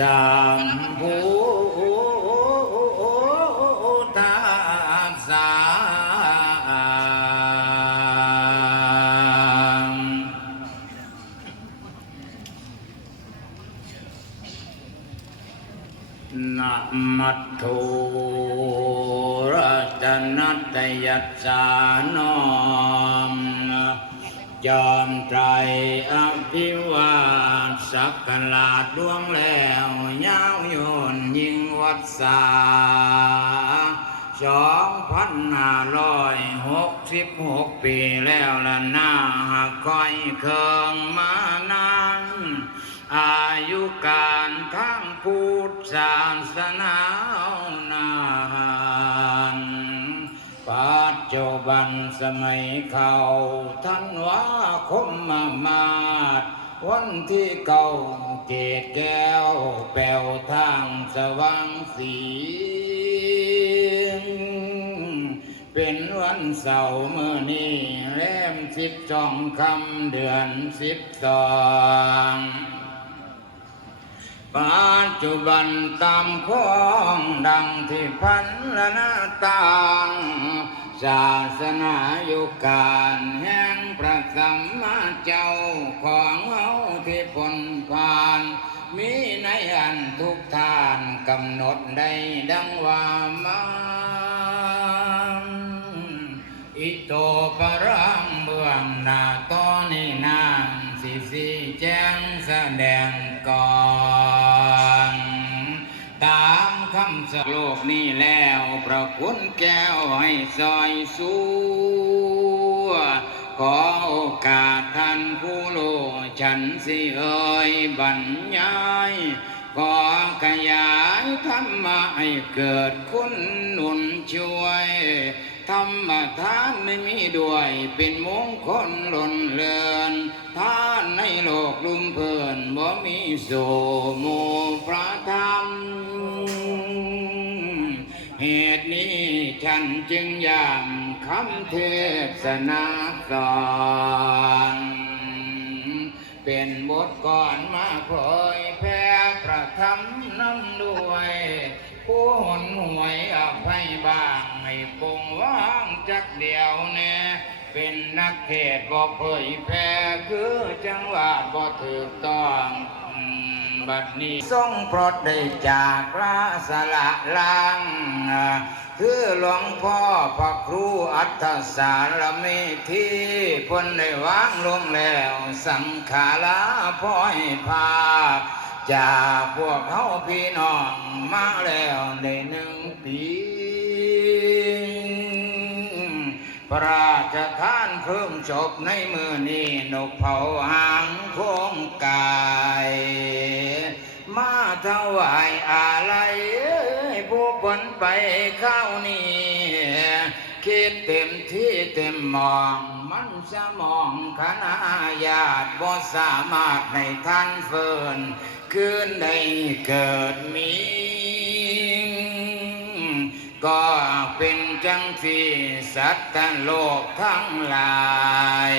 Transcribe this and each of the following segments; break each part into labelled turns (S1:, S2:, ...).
S1: จัมพุทัสสะนะมัตโทรัตนัตยัสสานอมยอมไตรอภิวาสักกลาดดวงแล้วยาวยนยิ่ง วัดสาสองพันห้าร้อยหกสิบหกปีแล้วละหน้าคอยเคืองมานานอายุการทั้งพุทธศาสนาวนานปัจจุบันสมัยเขาท่านว่าคมมามาด วันที่เก่าเกตแก้ว แปลวทางสว่างสีเป็นวันเสาร์เมื่อนี้แรมสิบสองคำเดือนสิบสองปัจจุบันตามข้องดังที่พันละนาต่าง ศาสนาอยู่การแห่งพระสัมมาเจ้าของเฮาที่ผลผ่าน มีในอันทุกทานกำหนดได้ดังว่ามาอิโตปรังเบื้องหน้าตอนนี้นางสิสีแจ้งแสดงก่อนำสโลกนี้แล้วประคุณแก้วให้ซอยสู้ขอโอกาสท่านผู้โลฉันสิเอ่ยบรรยายขอขยายธรรมะให้เกิดคุณหนุนช่วยธรรมทานไม่มีด้วยเป็นมงคลหล่นเลือนทานในโลกลุ่มเพลินบ่มีโสโมพระธรรม เหตุนี้ฉันจึงยามคำเทศนาสอนเป็นบทก่อนมาเผยแพร่ประธรรมนำด้วย ผู้หนหวยอภัยบ้างไม่ปงว่างจักเดียวแน่เป็นนักเทศบ่เผยแพร่คือจังหวะบ่ถูกต้อง บัดนี้ทรงโปรดได้จากพระสละลัง คือหลวงพ่อพระครูอัตสารเมธีเพ้นได้วางลงแล้วสังขาราพ้อยภาคจากพวกเขาพี่น้องมาแล้วในหนึ่งปี พระราชทานเพิ่มศพในมือนี้นกเผาหางโคงกาย มาถวายอะไรผู้ผลไปข้าวนี้คิดเต็มที่เต็มมองมันสมองคณะญาติบ่สามารถให้ท่านเฟินคืนได้เกิดมี ก็เป็นจังสีสัตว์โลกทั้งหลาย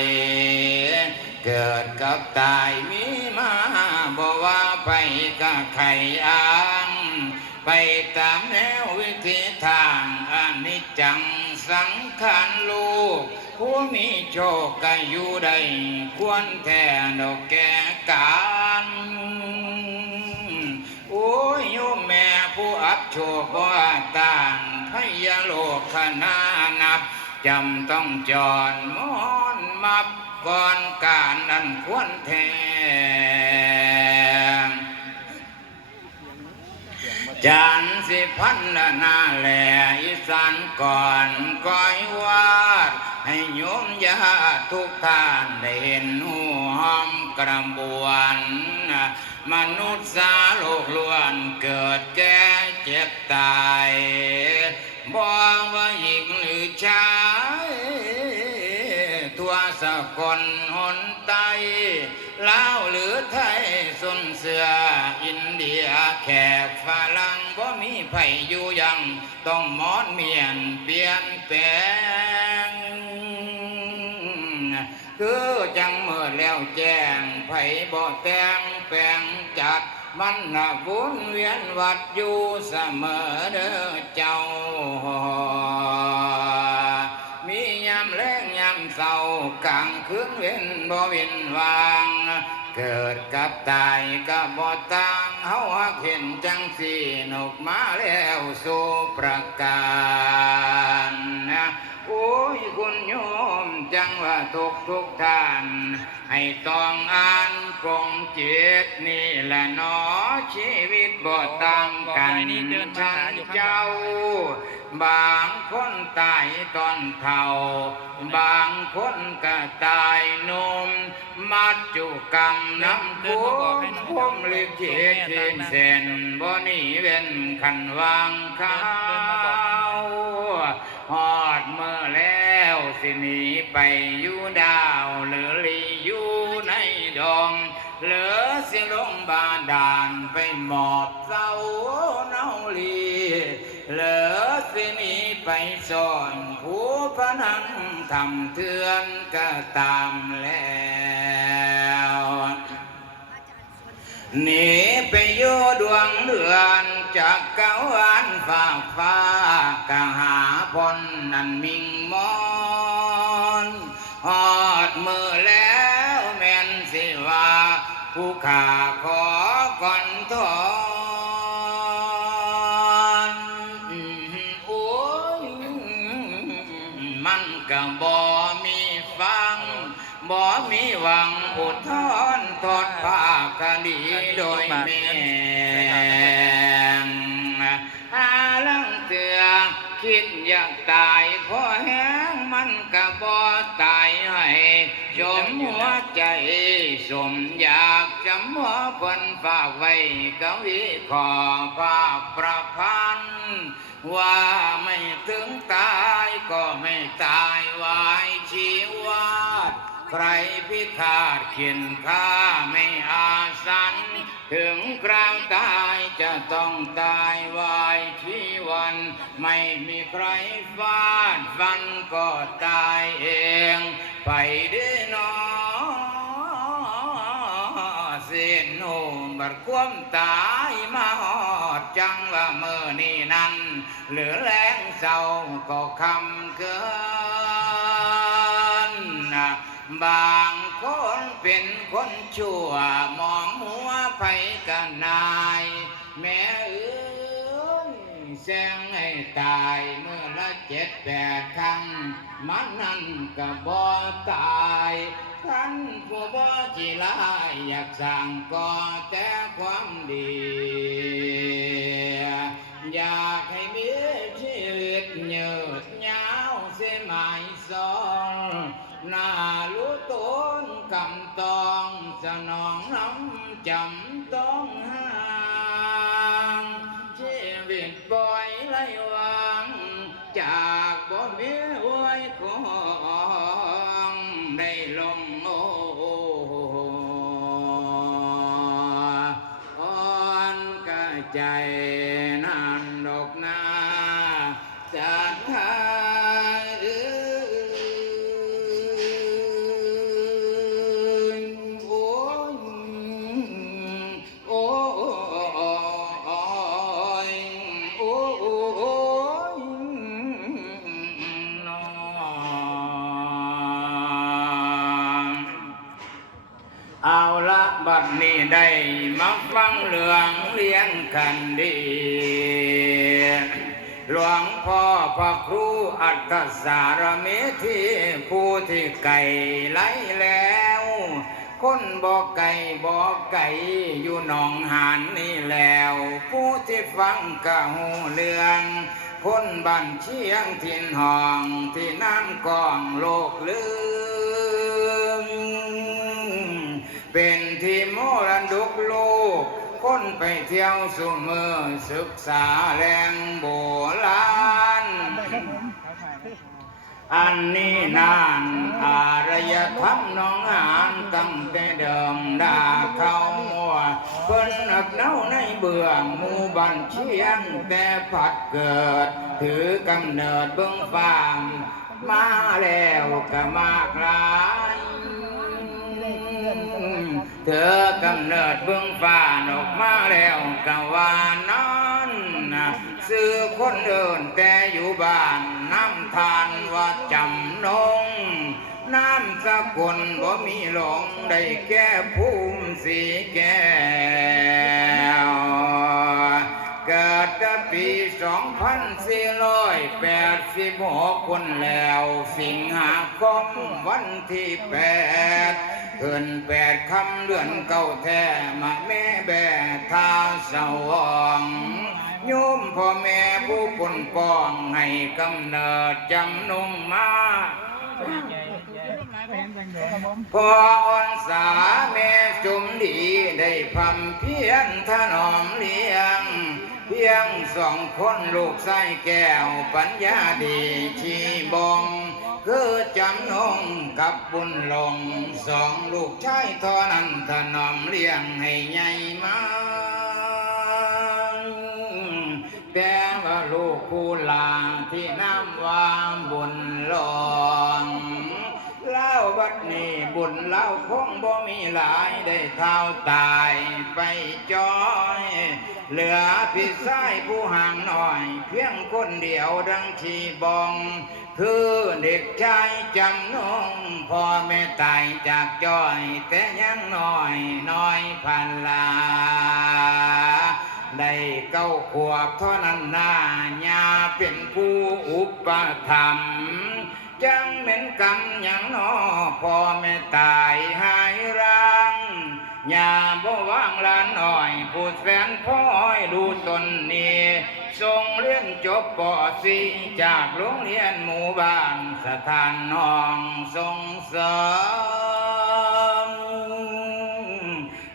S1: เกิดกับตายมีมาบ่ว่าไปก็ไข่รอังไปตามแนววิธีทางอนิจจังสังขารลูกผู้มีโชคก็อยู่ได้ควรแท่ดอกแก่การโอ้ยโยแม่ผู้อับโชคว่าต่าง พยาโลกขนานับจำต้องจอนมอนมับก่อนการอันควรแทงจานสิพันละนาแหล่อีสานก่อนก้อยวาด ให้โยมญาติทุกท่านได้เห็นหูหอมกระบวน มนุษย์สาโลกล้วนเกิดแก่เจ็บตายบ่ว่าหญิงหรือชายทั่วสกลหนไตลาวหรือไทยสนเสืออินเดียแขกฝรั่งบ่มีไผอยู่ยัง ต้องมอนเมียนเปลี่ยนแปลง คือจังเมื่อแล้วแจ้งไผบ่แต่งแปลงจัดมันน่ะวนเวียนวัดอยู่เสมอเด้อเจ้า มียามแรงยามเศร้ากลางคืนเว้นบ่เว้นวาง เกิดกับตายก็บ่ต่างเฮาหักเห็นจังสีนกมาแล้วสู่ประการนะ โอ้ยคุณโยมจังว่าทุกทุกท่าน ให้ต้องอ่านกงจิตนี่แหละเนอชีวิตบ่ต่างกัน
S2: บอกไปนี่เดินมาหาอยู่ข้างหลัง
S1: เจ้า บางคนตายตอนเท่า บางคนก็ตายหนมมัดจุกรรมน้ำ
S2: เดินมาบอกให้น้อง
S1: พมลิขิตเทียนเส้นบ่หนีเว้นขันวางข้า
S2: อกให้น้อ
S1: ดเมื่อแล้วสิหนีไปอยู่ดาวหรือลีอยู่ในดงเหลือสิลงบาดาลไปหมอบเศร้าเนาลีเหลือสิหนีไปซ่อนผู้พนังทำเถื่อนก็ตามแล้ว หนีไปอยู่ดวงเดือนจากเก้าอันฝากฟ้ากะหาพลนันมิงมอนหอดมือแล้วแม่นสิว่าผู้ขาขอก่อนทอนโอ้ยมันก็บ่มีฟังบ่มีหวัง ผ้าดีโดยแม่งหาลังเตือคิดอยากตายพอแห้งมันก็บ่ตายให้สมหัวใจสมอยากจำหัวเพิ่นฝากไว้กวิขอภาคประพันธ์ว่าไม่ถึงตายก็ไม่ตายวายชีว ใครพิฆาตเขียนข้าไม่อาสัน ถึงคราวตายจะต้องตายวายชีวัน ไม่มีใครฟาดฟันก็ตายเอง ไปด้อหนอเส้นโหมบัดควมตายมาหอดจังว่าเมื่อนี้นั้น เหลือแรงเศร้าก็คำเกิน บางคนเป็นคนชั่วมองหัวไปกันนาย แม่เอ้ยแสงให้ตายเมื่อละเจ็ดแปดครั้งมันนั่นก็บ่ตายท่านผู้บ่จีลายอยากสั่งก่อแต่ความดี อยากให้มีชีวิตยืดยาวเส้นหมายสอ งหน้ารู้ตนกำต ฟังเรื่องเลี้ยงกันดี หลวงพ่อพระครูอัตสารเมธีผู้ที่ไก่ไหลแล้ว คนบอกไก่บอกไก่อยู่หนองหานนี่แล้ว ผู้ที่ฟังกะหูเรืองคนบ้านเชียงทินหองที่น้ำกองโลกลืม เป็นที่โมรดกโลกคนไปเที่ยวสุเมือศึกษาแรงโบราณอันนี้นานอารยธรรมน้องหานตั้งแต่เดิมดาเขาวเพิ่นนักเน่าในเบื้องมูบ้านเชียงแต่ผัดเกิด ถือกำเนิดเบื้องฟามมาแล้วก็มากลาย เธอกำเนิดเบื้องฟ้านออกมาแล้วกะว่านอนซื้อคนเดินแต่อยู่บ้านน้ำทานว่าจำนงน้ำสกุลบ่มีหลงได้แก่ภูมิสีแก้วเกิ ดแต่ปี2486คนแล้ว สิงหาคมวันที่แปดเกินแปดคำเดือนเก้าแท้มาแม่แบทาสวองโยมพ่อแม่ผู้ปนปองให้กำเนิดจำนงมาพออ่อนสาแม่จุมดีได้พำเพียนถนอมเลี้ยง เพียงสองคนลูกไส้แก้วปัญญาดีชีบงคือจำนงกับบุญหลงสองลูกชายทอนั้นถนอมเลี้ยงให้ใหญ่มาแต่ว่าลูกผู้หลางที่น้ำวางบุญหลอง วัดนี้บุญเล่าคงบ่มีหลายได้เท่าตายไปจอย เหลือพี่ชายผู้ห่างหน่อย เพียงคนเดียวดังชีบอง คือเด็กชายจำนงพ่อแม่ตายจากจอย แต่ยังน้อยน้อยพันลาได้เก้าขวบเท่านั้นนาญาเป็นผู้อุปถัมภ์ จังเหม็นกรรมอย่างนอพ่อแม่ตายหายร่างญาบ่ว่างลานน้อยผู้แสนพ่อยดูตนนี้ส่งเรียนจบปอสีจากโรงเรียนหมู่บ้านสถานน้องส่งเสริม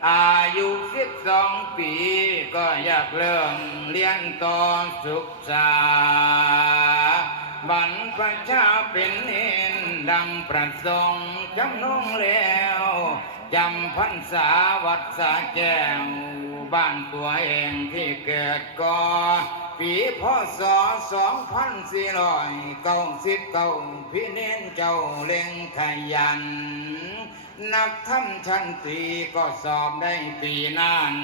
S1: อายุสิบสองปีก็อยากเริ่มเรียนต่อศึกษา บรรพชาเป็นเห็นดังประสงค์จำนงแล้วจำพรรษาวัดสาแก้วบ้านตัวเองที่เกิดก่อปีพศสองพันสี่ร้อยเก้าสิบเก้าพี่เน้นเจ้าเล่งขยัน นักทำชั้นตีก็สอบได้ปีนั้น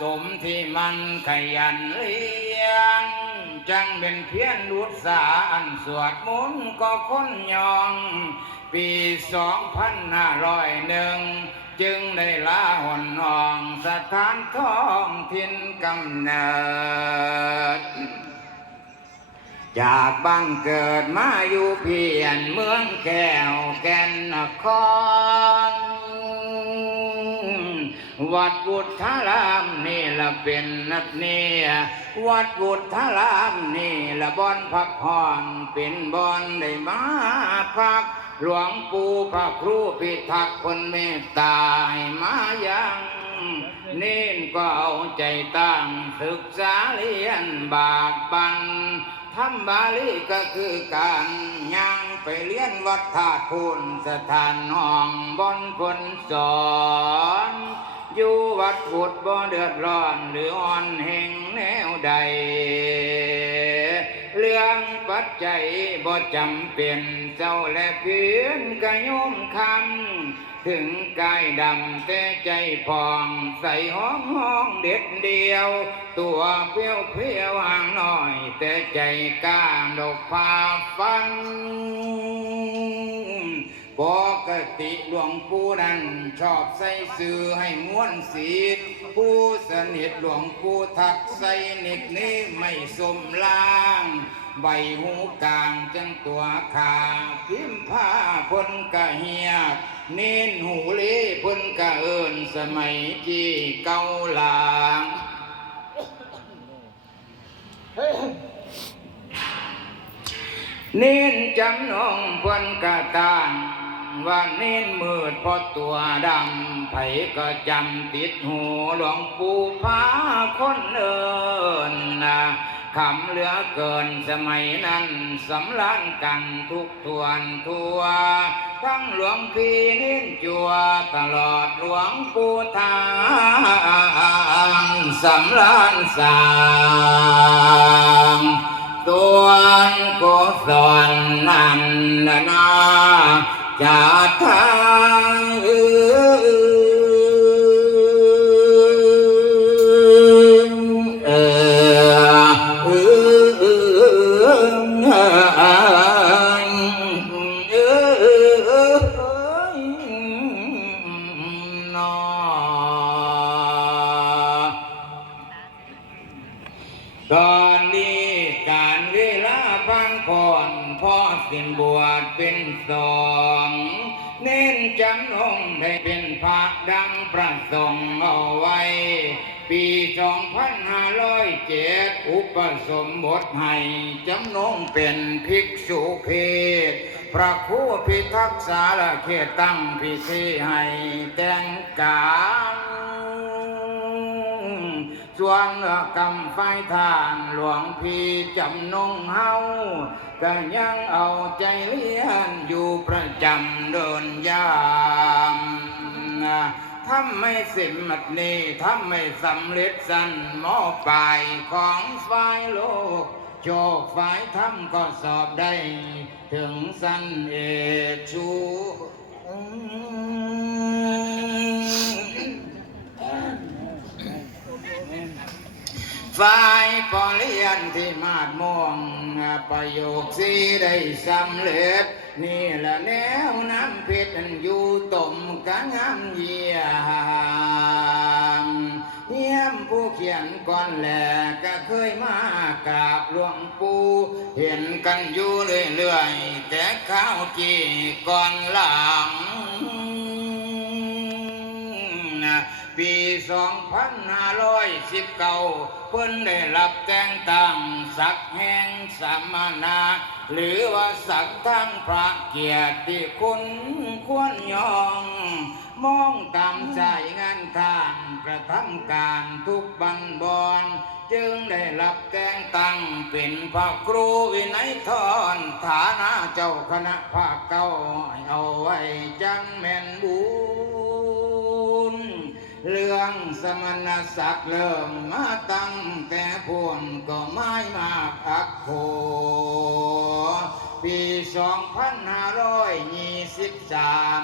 S1: สมที่มันขยันเรียน จังเป็นเพียนรุดสาอันสวดมนต์ก็ค้นยอง ปีสองพันห้าร้อยหนึ่งจึงได้ลาหนหองสถานท้องถิ่นกำเนิด จากบ้านเกิดมาอยู่เพียนเมืองแก้วแก่นนคร วัดบุตรารามนี่ละเป็นนักเนียวัดบุตรารามนี่ละบอนพักผ่อนเป็นบอนได้มาพัก หลวงปู่พระครูพิทักษ์คนเมตตาให้มายังเน้นก็เอาใจตั้งศึกษาเรียนบากบันทำบาลีก็คือการย่างไปเรียนวัดธาตุพูนสถานห้องบนคนสอน อยู่วัดบุตรบ่เดือดร้อนหรืออ่อนแห่งแนวใด เรื่องปัจจัยบ่จำเป็นเจ้าและเพื่อนก็โยมคำถึงกายดำแต่ใจพองใส่ห้องห้องเด็ดเดียว ตัวเพียวเพียวห่างน่อย แต่ใจกล้าดกพาฟัน ปกติหลวงปู่นั้นชอบใส่ซื้อให้ม้วนสีผู้สนิทหลวงปู่ทักใส่นิดนี้ไม่สมล่าง ใบหูกลางจังตัวขาพิมพ์ผ้าพ้นกะเฮียเน้นหูเลพ้นกะเอินสมัยที่เก่าหลางเน้นจำนองพ่นกะตาน ว่าเน้นมืดเพราะตัวดำไผก็จำติดหูหลวงปู่พาคนเอินนะคำเหลือเกินสมัยนั้นสำลานกันทุกทวนทัว ทั้งหลวงพี่นิ้นจัว ตลอดหลวงปู่ทางสำลานสางตัวกุศลนั้นนาจะทา งปรงเอาไว้ ปีสองพันห้าร้อยเจ็ดอุปสมบทให้จำนงเป็นภิกษุเพศพระครูพิทักษ์สาเขตตั้งพิธีให้แต่งกายส่วนกำไฟทานหลวงพี่จำนงเฮาก็ยังเอาใจเลี้ยนอยู่ประจำเดินยาม ทำไม่สิมัดนี้ทำไม่สำเร็จสันหมอฝ่ายของฝ่ายโลก โจกฝ่ายธรรมก็สอบได้ ถึงสันเอกชู ฝ่ายปอเลียนที่มาดม่วงประโยคสีได้สำเร็จ นี่แหละแนวน้ำเพชรอยู่ต้มกันงามเยี่ยมเยี่ยมผู้เขียนก่อนแหลก็เคยมากราบหลวงปู่เห็นกันอยู่เรื่อยๆ แต่ข้าวจีก่อนหลังปีสองพันห้าร้อยสิบเก้า เพิ่นได้รับแต่งตั้งสักแห่งสมนาหรือว่าสักทั้งพระเกียรติคุณควรยอง มองตามสายงานทางกระทำการทุกบันบอนจึงได้รับแต่งตั้งเป็นพระครูวินัยทรฐานะเจ้าคณะภาคเก้าเอาไว้จังแม่นบุญ เรื่องสมณศักดิ์เริ่มมาตั้งแต่พวนก็ไม่มากอักโคปีสองพันห้าร้อยยี่สิบสาม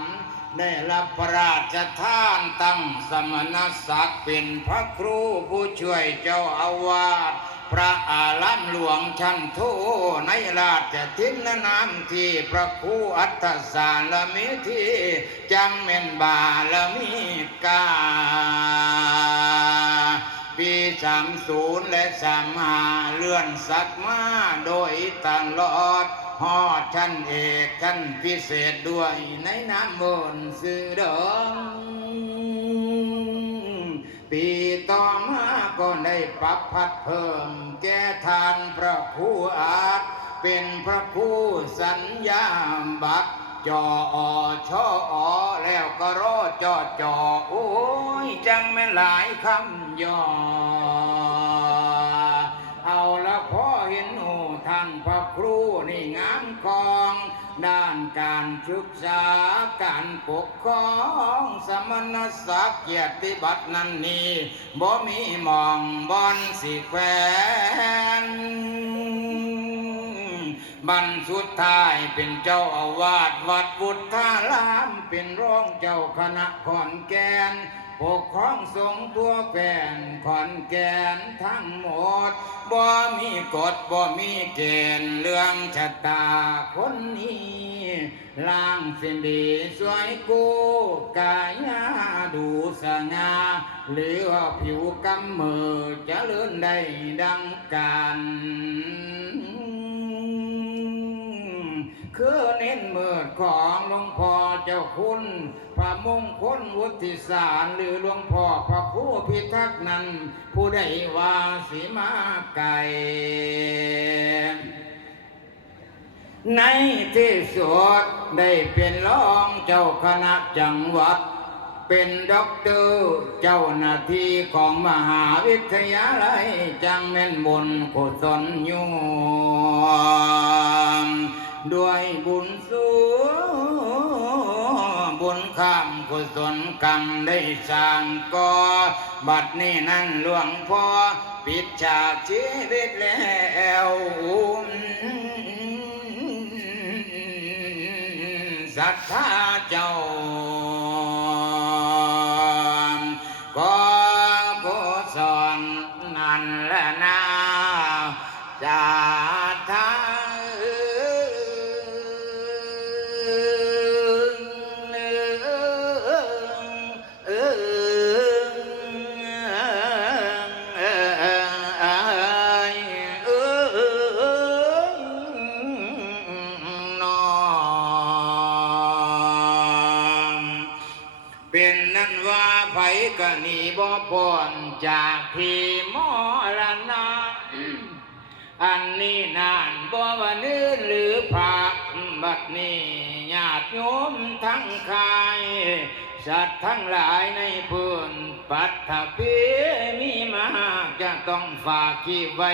S1: ได้รับพระราชทานตั้งสมณศักดิ์เป็นพระครูผู้ช่วยเจ้าอาวาส พระอารามหลวงชั้นโทในราชทินนามที่พระครูอัตสารมิที่จังเม่นบาลมีกาปีสามศูนย์และสามหาเลื่อนสักมาโดยตลอดหอดชั้นเอกชั้นพิเศษด้วยในน้ำบนสื่อดิม ปีต่อมาก็ได้ปรับพัดเพิ่ม แก่ทานพระผู้อาจเป็นพระผู้สัญญาบัตรจออชออแล้วก็รอจอจอโอ้ยจังแม่หลายคำย่อ ด้านการศึกษาการปกครองสมณศักดิ์เกียรติบัตรนั้นนี่บ่มีมองบอนสิแควนบันสุดท้ายเป็นเจ้าอาวาสวัดพุทธาราม เป็นรองเจ้าคณะขอนแก่น ปกครองสงตัวแก่นขอนแก่นทั้งหมด บ่มีกฎบ่มีเกณฑ์เรื่องชะตาคนนี้ล่างสินดีสวยกูกายาดูสง่าหรือว่าผิวกำมือจะเลื่อนได้ดังกันคือเน้นมิดของล มงคลวุฒิสารหรือหลวงพ่อพระผู้พิทักษ์นั้น ผู้ใดว่าสีมาไก่ในที่สุดได้เป็นรองเจ้าคณะจังหวัด เป็นด็อกเตอร์เจ้าหน้าที่ของมหาวิทยาลัยจังแม่นบุญกุศลยวมด้วยบุญสูง บุญข้ามกุศลกรรมได้สร้างก่อบัดนี้นั่นหลวงพ่อปิดฉากชีวิตแล้วศรัทธาเจ้า ปัตถพีมีมากจะต้องฝากขีไว้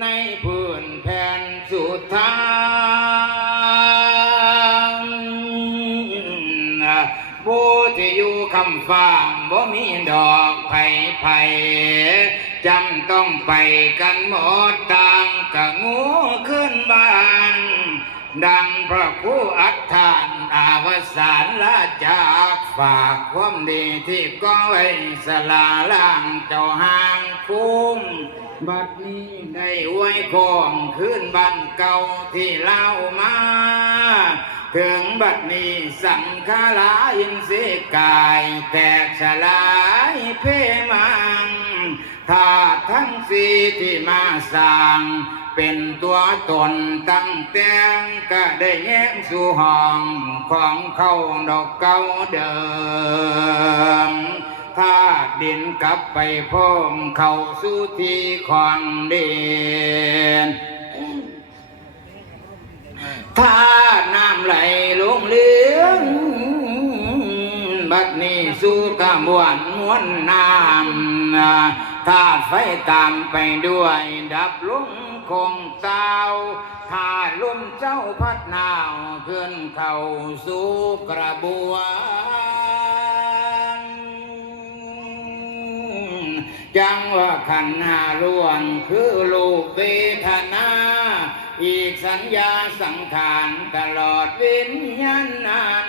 S1: ในพื้นแผ่นสุดท้ายผู้ที่อยู่คำฟางบ่มีดอกไผ่ไผ่จำต้องไปกันหมดต่างกะงูขึ้นบ้าน ดังพระผู้อัฏฐานอาวสานละจากฝากความดีที่ก้องไว้สลาล่างเจ้าห่างคุ้มบัดนี้ได้อวยของขึ้นบ้านเก่าที่เล่ามา ถึงบัดนี้สังฆาลาอินสิกาย แตกสลายเพมังธาตุทั้งสี่ที่มาสร้าง เป็นตัวตนตั้งแต่งก็ได้แย้งสู่ห้องของเขาดอกเก่าเดิมถ้าดินกลับไปพร้อมเข้าสู่ที่ของเด่น ถ้าน้ำไหลลงเลืองบัดนี้สู่กระบวนมวนน้ำถ้าไฟตามไปด้วยดับลงคงเตาถ้าลมเจ้าพัดหนาวขึ้นเข้าสู่กระบวนจังว่าขันหาล้วนคือลูกเวทนา อีกสัญญาสังขารตลอดวิญญาณนั้น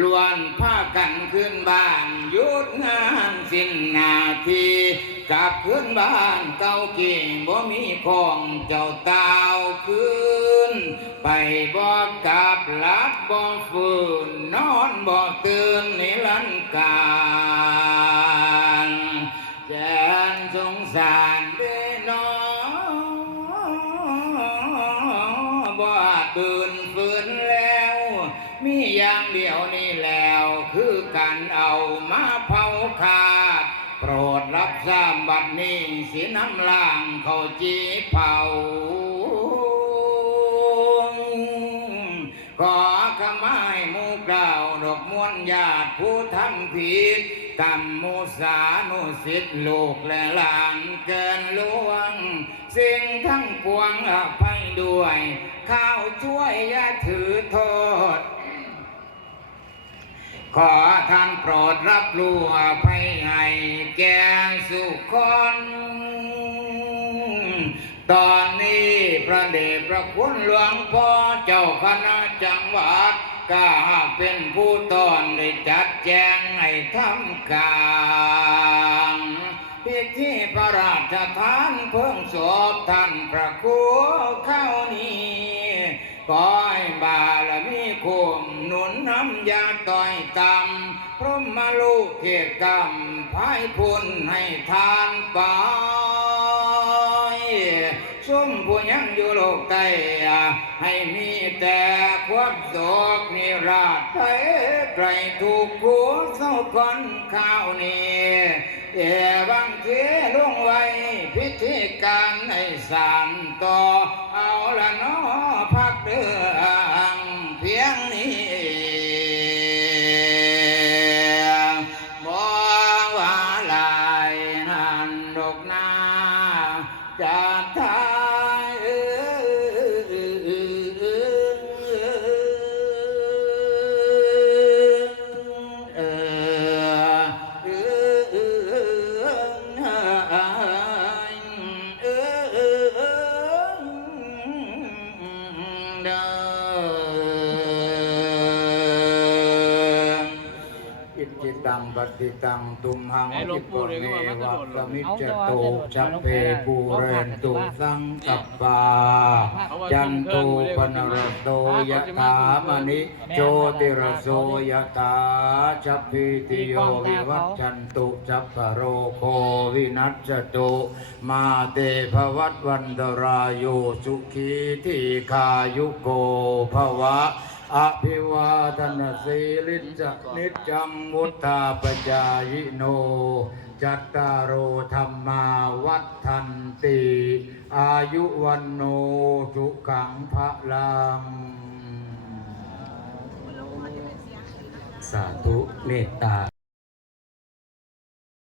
S1: ล้วนพากันขึ้นบ้านยุดงานสิ้นนาทีกลับขึ้นบ้านเก่ากิ่งบ่มีของเจ้าเตาวคืนไปบอกกลับลับบ่ฟื้นนอนบ่ตื่นในิรันการแสนสงสาร มาเผาขาด โปรดรับทราบบัดนี้สีน้ำล่างเขาจีเผา ขอขมายมูกล่าวดอกมวนญาติผู้ทำผิดกรรมมุสานุสิทธิลูกและหลานเกินลวง สิ่งทั้งปวงอภัยด้วย ข้าวช่วยอย่าถือโทษ ขอท่านโปรดรับรู้อภัยให้แก่สุขคน ตอนนี้พระเดชพระคุณหลวงพ่อเจ้าคณะจังหวัดก็เป็นผู้ตอนได้จัดแจงให้ทำการพิธีพระราชทานเพิ่งศพท่านพระครูเข้านี้ ขอให้บารมีคุมหนุนน้ำยาต่อยตำพรหมลูกเกียรกรรมภายพุนให้ทานไปซุ่มผู้ยังอยู่โลกใต้ให้มีแต่ความโศกนิราชไปไกลถูกผัวเศร้าคนข้าวนี้เอวังเทลงไว้พิธีการให้สานต่อเอาละเน้อ ตังปฏิตังตุมหัง
S2: ไหนหลวงปู่เลยก็ว่ามันกระโดดลง
S1: มิจจโตจัพเพปูเรนตุสังกัปปาจันโตปนรโตยะถามณิโชติรโสยะถาจัพพิติโยวิวัจจันตุจัพพะโรโควินัสสตุมาเตภวัตวันตรายโยสุขีทีคายุโกภวะ อภิวาทนาสีลิจนิจจังมุตตาปจายโน จัตตารโอธรรมาวัฏทันติ อายุวันโนสุขังพระลัง สาธุเมตตา